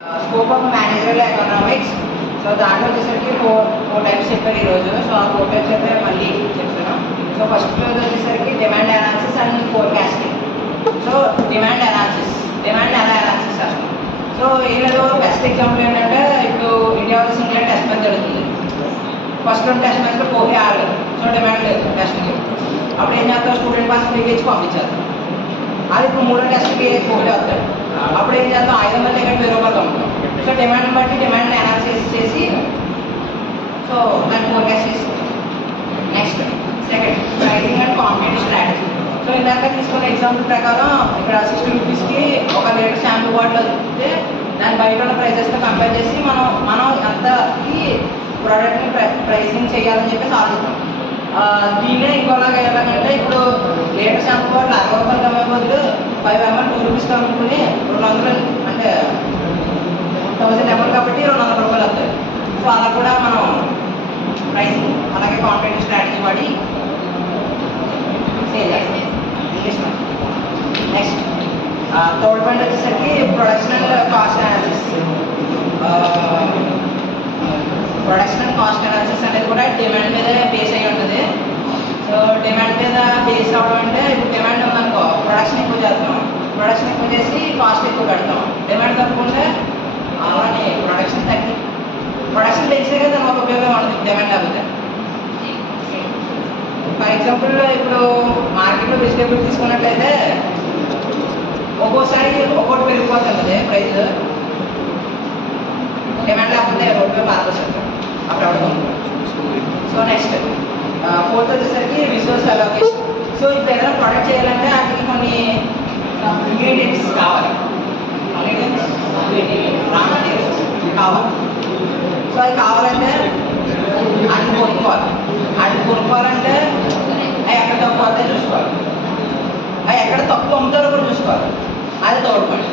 Scope of managerial economics. So దాంట్లో వచ్చేసరికి four types చెప్పారు ఈరోజు. సో ఆ 4 టైప్స్ అయితే మళ్ళీ చెప్తాను. సో ఫస్ట్ వచ్చేసరికి demand analysis and forecasting. So demand analysis ఎలా అనాలిసిస్ చేస్తాం. సో ఈయనలో బెస్ట్ ఎగ్జాంపుల్ ఏంటంటే ఇప్పుడు India versus England test match జరుగుతుంది. ఫస్ట్ 2 టెస్ట్ మ్యాచ్లో కోహ్లీ ఆడలేదు. సో డిమాండ్ లేదు టెస్ట్కి. అప్పుడు ఏం చేస్తారు, స్టూడెంట్ పాస్ ఇచ్చి పంపించారు. అది ఇప్పుడు 3వ టెస్ట్కి కోహ్లీ వస్తాడు. అప్పుడు ఏం చేద్దాం, 500 టికెట్ 1000 రూపాయలు అమ్ముతాం. సో డిమాండ్ బట్టి డిమాండ్ అనాలిసిస్ చేసి సో దాన్ని ఫోర్కాస్ట్ చేస్తాం. Next second pricing and competitive strategy. So ఇందాక తీసుకున్న ఎగ్జాంపుల్ ప్రకారం ఇక్కడ 60 రూపీస్కి 1 లీటర్ షాంపూ బాటిల్ వస్తే దాని బయట ఉన్న ప్రైజెస్తో కంపేర్ చేసి మనం ఎంతకి ప్రోడక్ట్ని ప్రైసింగ్ చేయాలని చెప్పేసి ఆలోచిస్తాం. దీన్నే ఇంకోలాగా ఎలాగంటే ఇప్పుడు లీటర్ షాంపూ బాటిల్ 60 రూపాయలు అమ్మే బదులు 5 ml 2 రూపీస్కి అమ్ముకుని 200 అంటే 1000 ml కాబట్టి 200 రూపాయలు వస్తాయి. సో అలా కూడా మనం ప్రైసింగ్ అలాగే కాంపిటేటివ్ స్ట్రాటజీ వాడి సేల్ చేస్తాం. నెక్స్ట్ థర్డ్ పాయింట్ వచ్చేసరికి production and cost analysis. Production and cost analysis అనేది కూడా డిమాండ్ మీద బేస్ అయ్యి ఉంటుంది. సో డిమాండ్ మీద బేస్ అవ్వడం అంటే ఇప్పుడు డిమాండ్ ఉందనుకో ప్రొడక్షన్ ఎక్కువ చేస్తాం, ప్రొడక్షన్ ఎక్కువ చేసి కాస్ట్ ఎక్కువ పెడతాం. డిమాండ్ తక్కువ అలానే ప్రొడక్షన్ పెంచితే కదా దానికి ఒక ఉపయోగం ఉంటుంది డిమాండ్ లేకపోతే. ఫర్ ఎగ్జాంపుల్ ఇప్పుడు మార్కెట్లో వెజిటేబుల్ తీసుకున్నట్లయితే ఒక్కోసారి ఒక్కోటి పెరిగిపోతుంది ప్రైస్, డిమాండ్ లేకపోతే రోడ్డు పారిపోతుంది అప్పుడు అడుగుతాం. సో నెక్స్ట్ ఫోర్త్ వచ్చేసరికి రిసోర్స్ అలొకేషన్. సో ఇప్పుడు ఏదైనా ప్రొడక్ట్ చేయాలంటే వాటికి కొన్ని ఇంగ్రీడియంట్స్ కావాలి, రా మెటీరియల్స్ కావాలి. సో అది కావాలంటే వాటిని కొనుక్కోవాలంటే అవి ఎక్కడ తక్కువ అవుతాయో చూసుకోవాలి, అవి ఎక్కడ తక్కువ అమ్ముతారో కూడా చూసుకోవాలి. అది థర్డ్ పాయింట్.